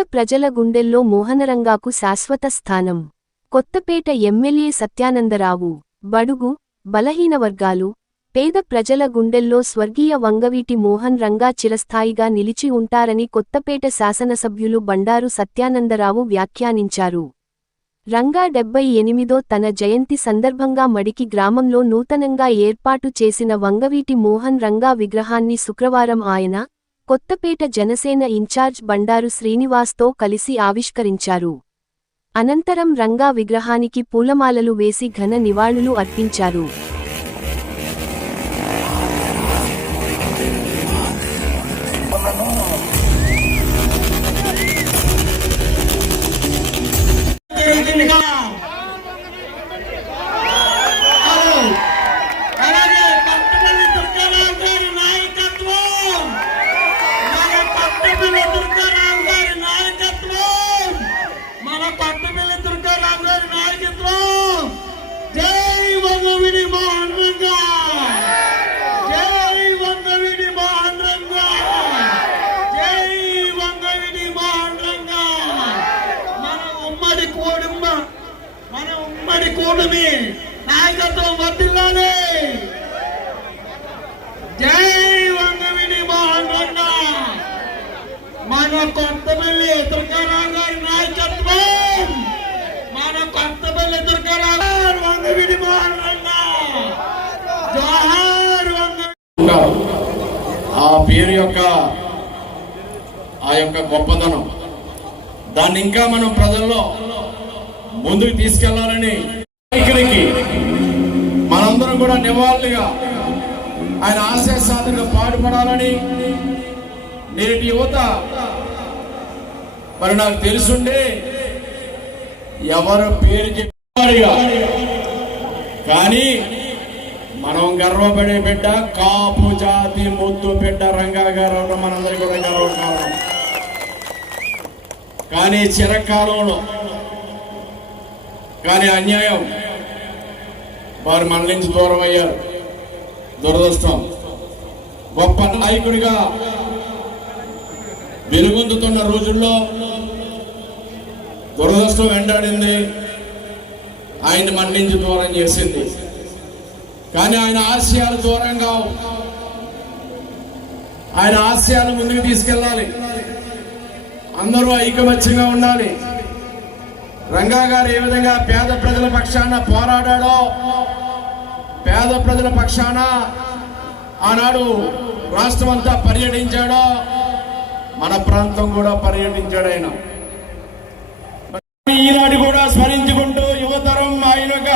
ప్రజల గుండెల్లో మోహనరంగాకు శాశ్వత స్థానం. కొత్తపేట ఎమ్మెల్యే సత్యానందరావు బడుగు బలహీన వర్గాలు పేద ప్రజల గుండెల్లో స్వర్గీయ వంగవీటి మోహన్ రంగా చిరస్థాయిగా నిలిచి ఉంటారని కొత్తపేట శాసనసభ్యులు బండారు సత్యానందరావు వ్యాఖ్యానించారు. రంగా డెబ్బై ఎనిమిదో తన జయంతి సందర్భంగా మడికి గ్రామంలో నూతనంగా ఏర్పాటు చేసిన వంగవీటి మోహన్ రంగా విగ్రహాన్ని శుక్రవారం ఆయన కొత్తపేట జనసేన ఇన్ఛార్జ్ బండారు శ్రీనివాస్తో కలిసి ఆవిష్కరించారు. అనంతరం రంగా విగ్రహానికి పూలమాలలు వేసి ఘన నివాళులు అర్పించారు. కూటమి నాయకత్వం వర్తిల్లాలి జై వంగవిడి మోహన్ మన కొత్తపల్లి దుర్గారావు గారి నాయకత్వం. మన కొత్తపల్లి దుర్గారావు గారు వంగవిడి మోహన్ రంగ ఆ పేరు యొక్క ఆ యొక్క గొప్పదనం. దాన్ని ఇంకా మనం ప్రజల్లో ముందుకు తీసుకెళ్ళాలని ఇక్కడికి మనందరం కూడా నివాళులుగా ఆయన ఆశయ సాధనగా పాటుపడాలని నేటి యువత మరి నాకు తెలుసుండే ఎవరు పేరు చెప్పాడుగా కానీ మనం గర్వపడే బిడ్డ కాపు జాతి ముద్దు బిడ్డ రంగా గారు అన్న మనందరికీ కూడా గర్వకారణం కానీ చిరకాలంలో కానీ అన్యాయం. వారు మన నుంచి దూరం అయ్యారు దురదృష్టం. గొప్ప నాయకుడిగా వెలుగొందుతున్న రోజుల్లో దురదృష్టం వెంటాడింది. ఆయన మన నుంచి దూరం చేసింది. కానీ ఆయన ఆశయాలు దూరంగా ఆయన ఆశయాలు ముందుకు తీసుకెళ్ళాలి. అందరూ ఐకమత్యంగా ఉండాలి. రంగా గారు ఏ విధంగా పేద ప్రజల పక్షాన పోరాడాడో పేద ప్రజల పక్షాన ఆనాడు రాష్ట్రం అంతా పర్యటించాడో మన ప్రాంతం కూడా పర్యటించాడు ఆయన. ఈనాడు కూడా స్మరించుకుంటూ యువతరం ఆయన యొక్క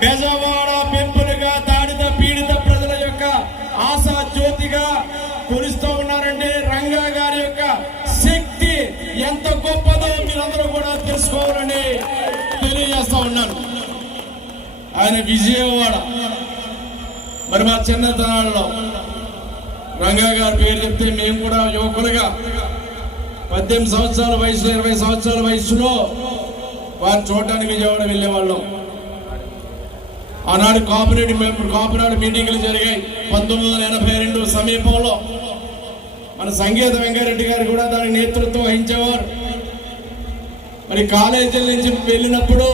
బెజవాడ పెంపులుగా తాడిత పీడిత ప్రజల యొక్క ఆశా జ్యోతిగా కురుస్తూ ఎంత గొప్పదో మీరందరూ కూడా తెలుసుకోవాలని తెలియజేస్తా ఉన్నాను. ఆయన విజయవాడ మరి మా చిన్నతనాల్లో రంగా గారి పేరు చెప్తే మేము కూడా యువకులుగా పద్దెనిమిది సంవత్సరాల వయసులో ఇరవై సంవత్సరాల వయసులో వారు చూడటానికి విజయవాడ వెళ్ళేవాళ్ళం. ఆనాడు కాపరేట్ కాపరేట్ మీటింగ్లు జరిగాయి. పంతొమ్మిది వందల ఎనభై రెండు సమీపంలో మన సంగీత వెంకరెడ్డి గారు కూడా దాని నేతృత్వం వహించేవారు. మరి కాలేజీల నుంచి వెళ్ళినప్పుడు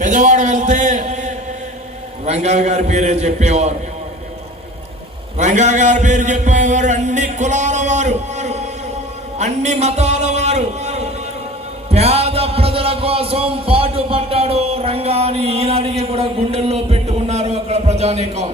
పెదవాడ వెళ్తే రంగా గారి పేరే చెప్పేవారు. రంగా గారి పేరు చెప్పేవారు అన్ని కులాల వారు అన్ని మతాల వారు. పేద ప్రజల కోసం పాటుపడ్డాడు రంగాని ఈనాటికి కూడా గుండెల్లో పెట్టుకున్నారు అక్కడ ప్రజానీకం.